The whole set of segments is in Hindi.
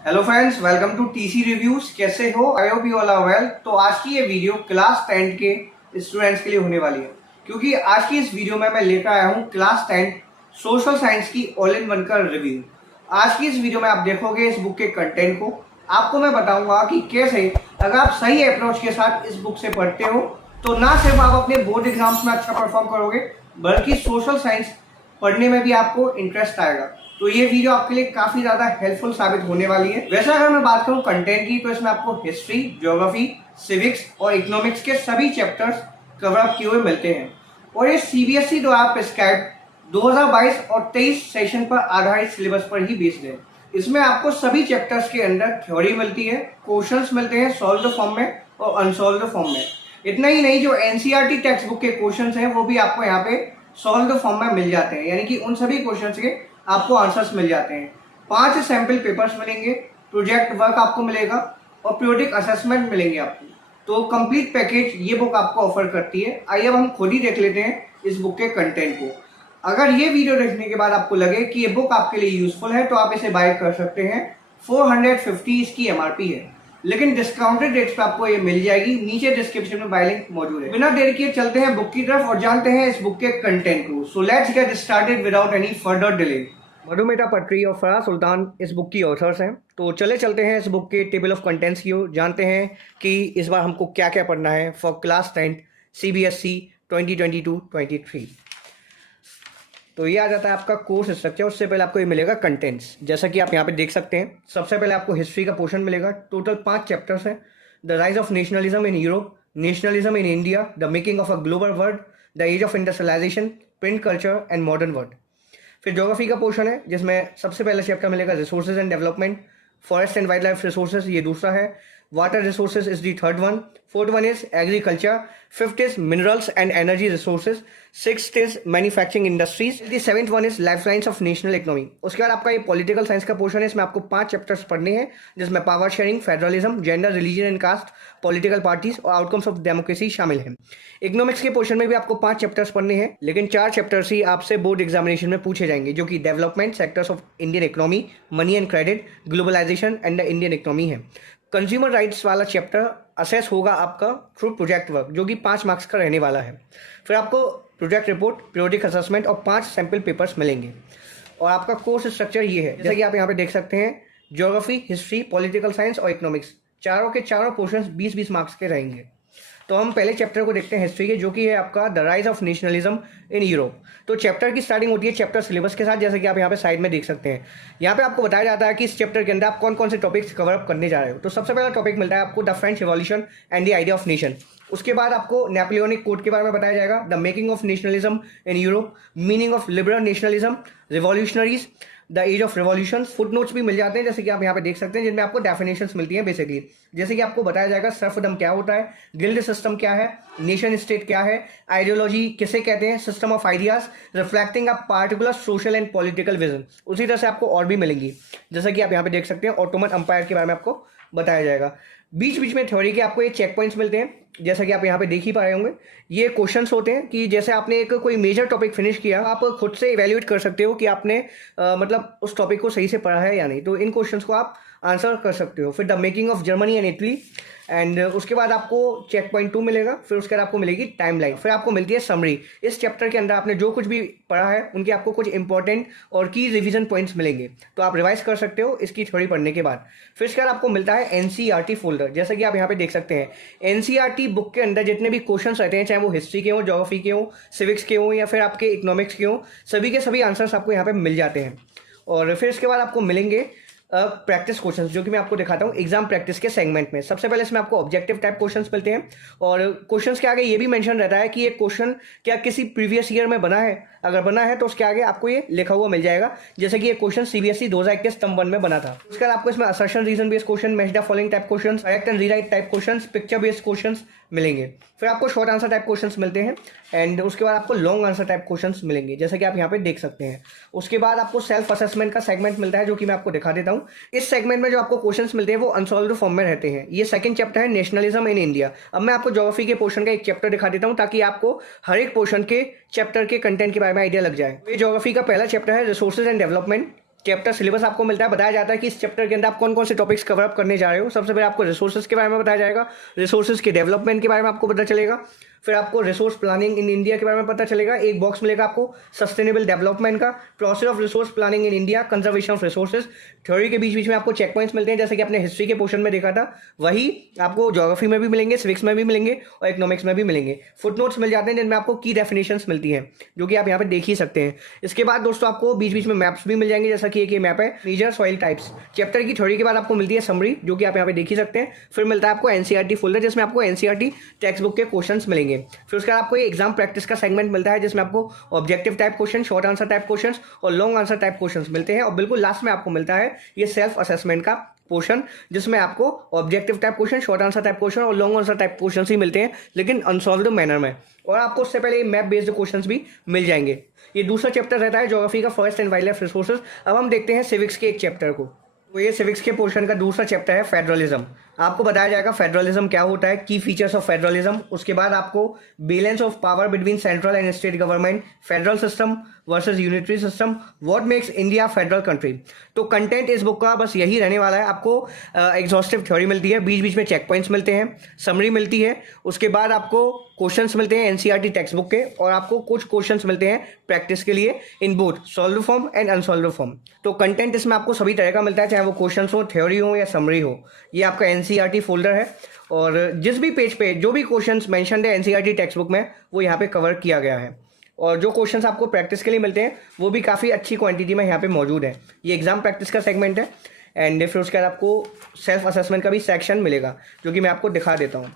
Hello friends, welcome to TC reviews. कैसे हो? I hope you all are well. तो आज की ये वीडियो क्लास 10 के स्टूडेंट्स के लिए होने वाली है, क्योंकि आज की इस वीडियो में मैं लेकर आया हूँ क्लास 10 सोशल साइंस की ऑल इन वन का रिव्यू। आज की इस वीडियो में आप देखोगे इस बुक के कंटेंट को। आपको मैं बताऊंगा कि कैसे अगर आप सही अप्रोच के साथ इस बुक से पढ़ते हो तो ना सिर्फ आप अपने बोर्ड एग्जाम्स में अच्छा परफॉर्म करोगे, बल्कि सोशल साइंस पढ़ने में भी आपको इंटरेस्ट आएगा। तो ये वीडियो आपके लिए काफी ज्यादा हेल्पफुल साबित होने वाली है। वैसे अगर मैं बात करूं कंटेंट की, तो इसमें आपको हिस्ट्री, ज्योग्राफी, सिविक्स और इकोनॉमिक्स के सभी चैप्टर्स कवर अप किए हुए मिलते हैं। और ये सीबीएसई द्वारा प्रिस्क्राइब 2022 और 23 सेशन पर आधारित सिलेबस पर ही बेस्ड है। इसमें आपको सभी चैप्टर्स के अंदर थ्योरी मिलती है, क्वेश्चंस मिलते हैं सॉल्व्ड फॉर्म में और अनसॉल्व्ड फॉर्म में। इतना ही नहीं, जो एनसीईआरटी टेक्स्ट बुक के क्वेश्चंस हैं वो भी आपको यहाँ पे सॉल्व्ड फॉर्म में मिल जाते हैं, यानी कि उन सभी क्वेश्चंस के आपको आंसर्स मिल जाते हैं। 5 सैंपल पेपर्स मिलेंगे, प्रोजेक्ट वर्क आपको मिलेगा और पीरियोडिक असेसमेंट मिलेंगे आपको। तो कंप्लीट पैकेज ये बुक आपको ऑफर करती है। आइए अब हम खुद ही देख लेते हैं इस बुक के कंटेंट को। अगर ये वीडियो देखने के बाद आपको लगे कि ये बुक आपके लिए यूजफुल है तो आप इसे बाय कर सकते हैं। 450 इसकी एमआरपी है, लेकिन डिस्काउंटेड रेट्स पे आपको ये मिल जाएगी। नीचे डिस्क्रिप्शन में बाय लिंक मौजूद है। बिना देर किए चलते हैं बुक की तरफ और जानते हैं इस बुक के कंटेंट को। So let's get started without any further delay. Madhumita पटरी और फराह सुल्तान इस बुक की ऑथर्स हैं। तो चलते हैं इस बुक के टेबल ऑफ कंटेंट्स की ओर। जानते हैं कि इस बार हमको क्या क्या पढ़ना है फॉर क्लास 10 सीबीएसई 2022-23। तो ये आ जाता है आपका कोर्स स्ट्रक्चर। उससे पहले आपको ये मिलेगा कंटेंट्स, जैसा कि आप यहाँ पे देख सकते हैं। सबसे पहले आपको हिस्ट्री का पोर्शन मिलेगा। टोटल 5 चैप्टर्स हैं। The rise of nationalism in Europe, nationalism in India, the making of a global world, the age of industrialisation, print culture and modern world. फिर ज्योग्राफी का पोर्शन है, जिसमें सबसे पहला चैप्टर मिलेगा resources and development, forest and wild life resources, ये दूसरा है। Water resources is the third one. Fourth one is agriculture. Fifth is minerals and energy resources. Sixth is manufacturing industries. The seventh one is life lines of national economy. उसके बाद आपका ये पॉलिटिकल साइंस का पोर्शन है। इसमें आपको 5 चैप्टर्स पढ़ने हैं, जिसमें power sharing, federalism, gender, religion and caste, political parties और आउटकम्स ऑफ डेमोक्रेसी शामिल हैं। इकोनॉमिक्स के पोर्शन में भी आपको 5 चैप्टर्स पढ़ने हैं, लेकिन 4 चैप्टर्स ही आपसे बोर्ड एग्जामिनेशन में पूछे जाएंगे, जो कि development sectors of Indian economy, money and credit, globalisation and the Indian economy है। कंज्यूमर राइट्स वाला चैप्टर असेस होगा आपका थ्रू प्रोजेक्ट वर्क, जो कि 5 मार्क्स का रहने वाला है। फिर आपको प्रोजेक्ट रिपोर्ट, पीरियोडिक असेसमेंट और 5 सैंपल पेपर्स मिलेंगे। और आपका कोर्स स्ट्रक्चर ये है, जैसा कि आप यहाँ पे देख सकते हैं। ज्योग्राफी, हिस्ट्री, पॉलिटिकल साइंस और इकोनॉमिक्स, चारों के चारों पोर्शंस 20-20 मार्क्स के रहेंगे। तो हम पहले चैप्टर को देखते हैं हिस्ट्री के, जो कि है आपका the rise of nationalism in Europe. तो चैप्टर की स्टार्टिंग होती है चैप्टर सिलेबस के साथ, जैसे कि आप यहाँ पे साइड में देख सकते हैं। यहाँ पे आपको बताया जाता है कि इस चैप्टर के अंदर आप कौन कौन से टॉपिक्स कवर अप करने जा रहे हो। तो सबसे पहला टॉपिक मिलता है आपको the French revolution and the idea of nation. उसके बाद आपको नेपोलियनिक कोड के बारे में बताया जाएगा, the making of nationalism in Europe, meaning of liberal nationalism, revolutionaries, the age of revolution. Footnotes भी मिल जाते हैं, जैसे कि आप यहाँ पे देख सकते हैं, जिनमें आपको डेफिनेशंस मिलती हैं बेसिकली। जैसे कि आपको बताया जाएगा सर्फडम क्या होता है, गिल्ड सिस्टम क्या है, नेशन स्टेट क्या है, आइडियोलॉजी किसे कहते हैं, system of ideas reflecting a particular social and political vision. उसी तरह से आपको और भी मिलेंगी, जैसा कि आप यहाँ पे देख सकते हैं। ऑटोमन अंपायर के बारे में आपको बताया जाएगा। बीच बीच में थ्योरी के आपको ये चेक पॉइंट्स मिलते हैं, जैसा कि आप यहाँ पे देख ही पा रहे होंगे। ये क्वेश्चंस होते हैं कि जैसे आपने एक कोई मेजर टॉपिक फिनिश किया, आप खुद से इवेल्युएट कर सकते हो कि आपने मतलब उस टॉपिक को सही से पढ़ा है या नहीं। तो इन क्वेश्चंस को आप आंसर कर सकते हो। फिर the making of Germany and Italy, and उसके बाद आपको चेक पॉइंट 2 मिलेगा। फिर उसके बाद आपको मिलेगी टाइमलाइन। फिर आपको मिलती है समरी। इस चैप्टर के अंदर आपने जो कुछ भी पढ़ा है उनके आपको कुछ इंपॉर्टेंट और की रिवीजन पॉइंट्स मिलेंगे, तो आप रिवाइज कर सकते हो इसकी थ्योरी पढ़ने के बाद। फिर इसके बाद आपको मिलता है एनसीईआरटी फोल्डर, जैसा कि आप यहाँ पे देख सकते हैं। एनसीईआरटी बुक के अंदर जितने भी क्वेश्चन रहते हैं, चाहे वो हिस्ट्री के हो, ज्योग्राफी के हो, सिविक्स के हो या फिर आपके इकोनॉमिक्स के हो, सभी के सभी आंसर्स आपको यहाँ पे मिल जाते हैं। और फिर इसके बाद आपको मिलेंगे प्रैक्टिस क्वेश्चंस, जो कि मैं आपको दिखाता हूँ एग्जाम प्रैक्टिस के सेगमेंट में। सबसे पहले इसमें आपको ऑब्जेक्टिव टाइप क्वेश्चंस मिलते हैं, और क्वेश्चंस के आगे ये भी मेंशन रहता है कि ये क्वेश्चन क्या किसी प्रीवियस ईयर में बना है। अगर बना है तो उसके आगे आपको ये लिखा हुआ मिल जाएगा, जैसे कि ये क्वेश्चन सीबीएसई 2021 स्तंभ 1 में बना था। उसके बाद आपको इसमें assertion reason based question, match the following type question, correct and rewrite type question, picture based question मिलेंगे। फिर आपको शॉर्ट आंसर टाइप क्वेश्चंस मिलते हैं, एंड उसके बाद आपको लॉन्ग आंसर टाइप क्वेश्चंस मिलेंगे, जैसे कि आप यहाँ पे देख सकते हैं। उसके बाद आपको सेल्फ असेसमेंट का सेगमेंट मिलता है, जो कि मैं आपको दिखा देता हूँ। इस सेगमेंट में जो आपको क्वेश्चंस मिलते हैं वो अनसॉल्व्ड फॉर्म में रहते हैं। ये सेकंड चैप्टर है नेशनलिज्म इन इंडिया। अब मैं आपको ज्योग्राफी के पोर्शन का एक चैप्टर दिखा देता हूँ, ताकि आपको हर एक पोर्शन के चैप्टर के कंटेंट के बारे में आइडिया लग जाए। ये ज्योग्राफी का पहला चैप्टर है resources and development. Chapter syllabus आपको मिलता है, बताया जाता है कि इस चैप्टर के अंदर आप कौन कौन से टॉपिक्स कवर अप करने जा रहे हो। सबसे पहले आपको रिसोर्सेज के बारे में बताया जाएगा, रिसोर्सेज के डेवलपमेंट के बारे में आपको पता चलेगा, फिर आपको रिसोर्स प्लानिंग इन इंडिया के बारे में पता चलेगा, एक बॉक्स मिलेगा आपको सस्टेनेबल डेवलपमेंट का, process of resource planning in India, conservation of resources. Theory के बीच बीच में आपको चेक पॉइंट्स मिलते हैं, जैसे कि आपने हिस्ट्री के पोर्शन में देखा था, वही आपको ज्योग्राफी में भी मिलेंगे, सिविक्स में भी मिलेंगे और इकोनॉमिक्स में भी मिलेंगे। फुटनोट्स मिल जाते हैं जिनमें आपको की डेफिनेशंस मिलती हैं, जो कि आप यहाँ पे देख ही सकते हैं। इसके बाद दोस्तों आपको बीच बीच में मैप्स भी मिल जाएंगे, जैसा कि एक ये मैप है मेजर सॉइल टाइप्स। चैप्टर की थ्योरी के बाद आपको मिलती है समरी, जो कि आप यहाँ पे देख ही सकते हैं। फिर मिलता है आपको एनसीईआरटी फोल्डर, जिसमें आपको एनसीईआरटी टेक्स्ट बुक के क्वेश्चंस मिलेंगे। फिर उसके बाद आपको एग्जाम प्रैक्टिस का सेगमेंट मिलता है, जिसमें आपको objective type question, short answer type questions और लॉन्ग आंसर टाइप क्वेश्चंस मिलते हैं। और बिल्कुल लास्ट में आपको मिलता है ये सेल्फ असेसमेंट का पोर्शन, जिसमें आपको objective type question, short answer type question और लॉन्ग आंसर टाइप क्वेश्चन ही मिलते हैं, लेकिन अनसॉल्व्ड मैनर में। और आपको उससे पहले मैप बेस्ड क्वेश्चंस भी मिल जाएंगे। ये दूसरा चैप्टर रहता है ज्योग्राफी का, forest and wild life resources. अब हम देखते हैं सिविक्स के एक चैप्टर को। तो ये सिविक्स के पोर्शन का दूसरा चैप्टर है फेडरलिज्म। आपको बताया जाएगा फेडरलिज्म क्या होता है, की फीचर्स ऑफ फेडरलिज्म। उसके बाद आपको balance of power between central and state government, federal system versus unitary system, what makes India federal country. तो कंटेंट इस बुक का बस यही रहने वाला है। आपको एग्जॉस्टिव थ्योरी मिलती है, बीच बीच में चेक पॉइंट्स मिलते हैं, समरी मिलती है, उसके बाद आपको क्वेश्चंस मिलते हैं एनसीईआरटी टेक्स्ट बुक के, और आपको कुछ क्वेश्चंस मिलते हैं प्रैक्टिस के लिए in both solve form and unsolve form. तो कंटेंट इसमें आपको सभी तरह का मिलता है, चाहे वो क्वेश्चंस हो, थ्योरी हो या समरी हो। ये आपका एनसीईआरटी फोल्डर है, और जिस भी पेज पे जो भी क्वेश्चंस मेंशन्ड है एनसीईआरटी टेक्स्ट बुक में, वो यहाँ पे कवर किया गया है। और जो क्वेश्चंस आपको प्रैक्टिस के लिए मिलते हैं वो भी काफ़ी अच्छी क्वांटिटी में यहाँ पे मौजूद है। ये एग्जाम प्रैक्टिस का सेगमेंट है। एंड फिर उसके बाद आपको सेल्फ असेसमेंट का भी सेक्शन मिलेगा, जो कि मैं आपको दिखा देता हूँ।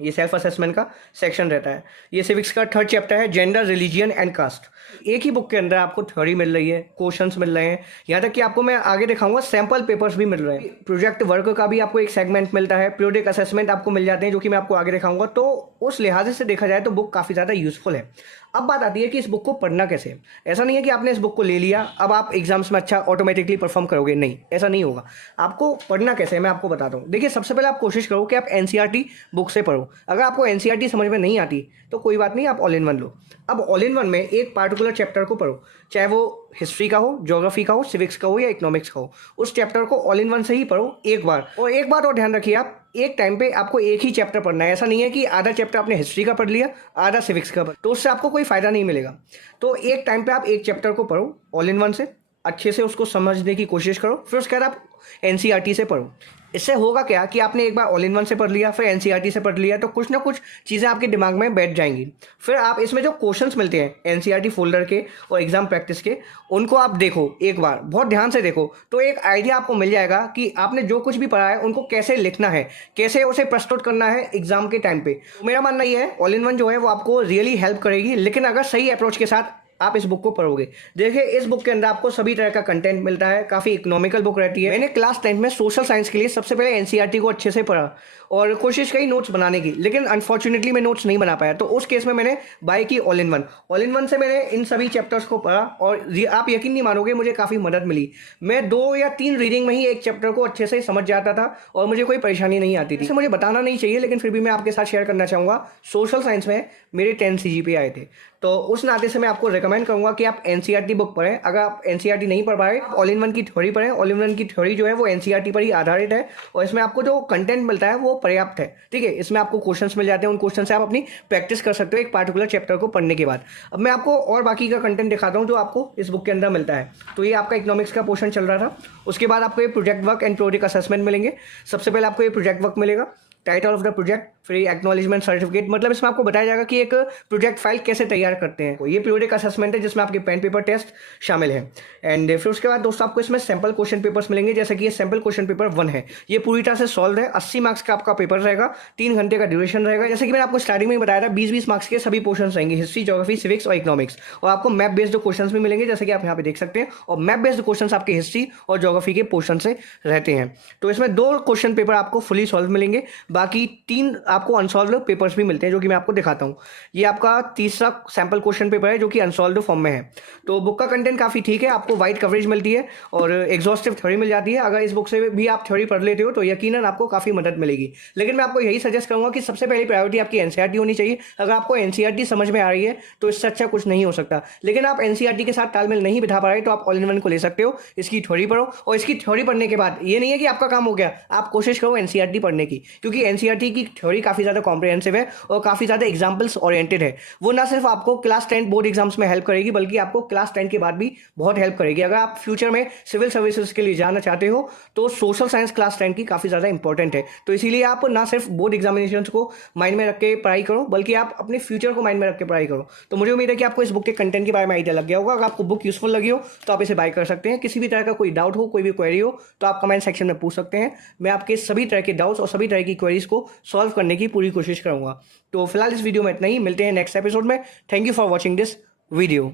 ये सेल्फ असेसमेंट का सेक्शन रहता है। ये सिविक्स का थर्ड चैप्टर है, जेंडर, रिलीजियन एंड कास्ट। एक ही बुक के अंदर आपको थ्योरी मिल रही है, क्वेश्चंस मिल रहे हैं, यहाँ तक कि आपको मैं आगे दिखाऊंगा सैंपल पेपर्स भी मिल रहे हैं। प्रोजेक्ट वर्क का भी आपको एक सेगमेंट मिलता है, पीरियोडिक असेसमेंट आपको मिल जाते हैं, जो कि मैं आपको आगे दिखाऊंगा। तो उस लिहाज से देखा जाए तो बुक काफ़ी ज़्यादा यूजफुल है। अब बात आती है कि इस बुक को पढ़ना कैसे। ऐसा नहीं है कि आपने इस बुक को ले लिया अब आप एग्जाम्स में अच्छा ऑटोमेटिकली परफॉर्म करोगे, नहीं, ऐसा नहीं होगा। आपको पढ़ना कैसे है मैं आपको बताता हूँ। देखिए, सबसे पहले आप कोशिश करो कि आप एनसीईआरटी बुक से पढ़ो। अगर आपको एनसीईआरटी समझ में नहीं आती तो कोई बात नहीं, आप ऑल इन वन लो। अब ऑल इन वन में एक पार्टिकुलर चैप्टर को पढ़ो, चाहे वो हिस्ट्री का हो, ज्योग्राफी का हो, सिविक्स का हो या इकोनॉमिक्स का हो। उस चैप्टर को ऑल इन वन से ही पढ़ो एक बार। और एक बात और ध्यान रखिए, आप एक टाइम पे आपको एक ही चैप्टर पढ़ना है। ऐसा नहीं है कि आधा चैप्टर आपने हिस्ट्री का पढ़ लिया, आधा सिविक्स का पढ़, तो उससे आपको कोई फायदा नहीं मिलेगा। तो एक टाइम पे आप एक चैप्टर को पढ़ो ऑल इन वन से, अच्छे से उसको समझने की कोशिश करो। फिर उसके बाद आप एनसीईआरटी से पढ़ो। इससे होगा क्या कि आपने एक बार ऑल इन वन से पढ़ लिया, फिर एनसीईआरटी से पढ़ लिया, तो कुछ ना कुछ चीज़ें आपके दिमाग में बैठ जाएंगी। फिर आप इसमें जो क्वेश्चंस मिलते हैं एनसीईआरटी फोल्डर के और एग्जाम प्रैक्टिस के, उनको आप देखो एक बार, बहुत ध्यान से देखो, तो एक आइडिया आपको मिल जाएगा कि आपने जो कुछ भी पढ़ा है उनको कैसे लिखना है, कैसे उसे प्रस्तुत करना है एग्जाम के टाइम पे। मेरा मानना ये है ऑल इन वन जो है वो आपको रियली हेल्प करेगी, लेकिन अगर सही अप्रोच के साथ आप इस बुक को पढ़ोगे। देखिए, इस बुक के अंदर आपको सभी तरह का कंटेंट मिलता है, काफ़ी इकोनॉमिकल बुक रहती है। मैंने क्लास 10 में सोशल साइंस के लिए सबसे पहले एनसीईआरटी को अच्छे से पढ़ा और कोशिश करी नोट्स बनाने की, लेकिन अनफॉर्चुनेटली मैं नोट्स नहीं बना पाया। तो उस केस में मैंने बाय की all in one. All in one से मैंने इन सभी चैप्टर्स को पढ़ा और आप यकीन नहीं मानोगे, मुझे काफ़ी मदद मिली। मैं 2 या 3 रीडिंग में ही एक चैप्टर को अच्छे से समझ जाता था और मुझे कोई परेशानी नहीं आती थी। मुझे बताना नहीं चाहिए, लेकिन फिर भी मैं आपके साथ शेयर करना चाहूँगा। सोशल साइंस में मेरे 10 CGPA आए थे, तो उस नाते से मैं आपको रिकमेंड करूँगा कि आप एनसीईआरटी बुक पढ़ें। अगर आप एनसीईआरटी नहीं पढ़ पाए, ऑल इन वन की थ्योरी पढ़ें। ऑल इन वन की थ्योरी जो है वो एनसीईआरटी पर ही आधारित है और इसमें आपको जो कंटेंट मिलता है वो पर्याप्त है। ठीक है, इसमें आपको क्वेश्चंस मिल जाते हैं, उन क्वेश्चन से आप अपनी प्रैक्टिस कर सकते हो एक पार्टिकुलर चैप्टर को पढ़ने के बाद। अब मैं आपको और बाकी का कंटेंट दिखाता हूँ जो आपको इस बुक के अंदर मिलता है। तो ये आपका इकोनॉमिक्स का पोर्शन चल रहा था। उसके बाद आपको ये project work and periodic assessment मिलेंगे। सबसे पहले आपको ये प्रोजेक्ट वर्क मिलेगा, टाइटल ऑफ द प्रोजेक्ट, फिर एक्नॉलेजमेंट सर्टिफिकेट, मतलब इसमें आपको बताया जाएगा कि एक प्रोजेक्ट फाइल कैसे तैयार करते हैं। ये पीरियोडिक असेसमेंट है जिसमें आपके पेन पेपर टेस्ट शामिल है। एंड फिर उसके बाद दोस्तों आपको इसमें सैंपल क्वेश्चन पेपर्स मिलेंगे, जैसे कि ये सैंपल क्वेश्चन पेपर 1 है। ये पूरी तरह से सॉल्व है, 80 मार्क्स का आपका पेपर रहेगा, 3 घंटे का ड्यूरेशन रहेगा। जैसे कि मैंने आपको स्टार्टिंग में बताया था, 20-20 मार्क्स के सभी पोर्शन रहेंगे, हिस्ट्री, ज्योग्राफी, सिविक्स और इकोनॉमिक्स। और आपको मैप बेस्ड क्वेश्चन भी मिलेंगे, जैसे कि आप यहाँ पे देख सकते हैं। और मैप बेस्ड क्वेश्चन आपके हिस्ट्री और ज्योग्राफी के पोर्शन से रहते हैं। तो इसमें 2 क्वेश्चन पेपर आपको फुली सॉल्व मिलेंगे, बाकी 3 आपको अनसॉल्व्ड पेपर्स भी मिलते हैं जो कि मैं आपको दिखाता हूँ। ये आपका तीसरा सैम्पल क्वेश्चन पेपर है जो कि अनसॉल्व्ड फॉर्म में है। तो बुक का कंटेंट काफ़ी ठीक है, आपको वाइड कवरेज मिलती है और एग्जॉस्टिव थ्योरी मिल जाती है। अगर इस बुक से भी आप थ्योरी पढ़ लेते हो तो यकीनन आपको काफ़ी मदद मिलेगी। लेकिन मैं आपको यही सजेस्ट करूंगा कि सबसे पहली प्रायोरिटी आपकी एनसीईआरटी होनी चाहिए। अगर आपको एनसीईआरटी समझ में आ रही है तो इससे अच्छा कुछ नहीं हो सकता। लेकिन आप एनसीईआरटी के साथ तालमेल नहीं बिठा पा रहे तो आप ऑल इन वन को ले सकते हो, इसकी थ्योरी पढ़ो। और इसकी थ्योरी पढ़ने के बाद ये नहीं है कि आपका काम हो गया, आप कोशिश करो एनसीईआरटी पढ़ने की, क्योंकि एनसीईआरटी की थ्योरी काफ़ी ज़्यादा कॉम्प्रिहेंसिव है और काफ़ी ज़्यादा एग्जाम्पल्स ओरिएंटेड है। वो ना सिर्फ आपको क्लास 10 बोर्ड एग्जाम्स में हेल्प करेगी बल्कि आपको क्लास 10 के बाद भी बहुत हेल्प करेगी। अगर आप फ्यूचर में सिविल सर्विसेज के लिए जाना चाहते हो तो सोशल साइंस क्लास 10 की काफ़ी ज़्यादा इंपॉर्टेंट है। तो इसीलिए आप ना सिर्फ बोर्ड एग्जामिनेशन को माइंड में रख के पढ़ाई करो बल्कि आप अपने फ्यूचर को माइंड में रख के पढ़ाई करो। तो मुझे उम्मीद है कि आपको इस बुक के कंटेंट के बारे में आइडिया लग गया होगा। अगर आपको बुक यूजफुल लगी हो तो आप इसे बाय कर सकते हैं। किसी भी तरह का कोई डाउट हो, कोई भी क्वेरी हो तो आप कमेंट सेक्शन में पूछ सकते हैं। मैं आपके सभी तरह के डाउट्स और सभी तरह की क्वेरीज को सॉल्व करने की पूरी कोशिश करूंगा। तो फिलहाल इस वीडियो में इतना ही, मिलते हैं नेक्स्ट एपिसोड में। Thank you for watching this video.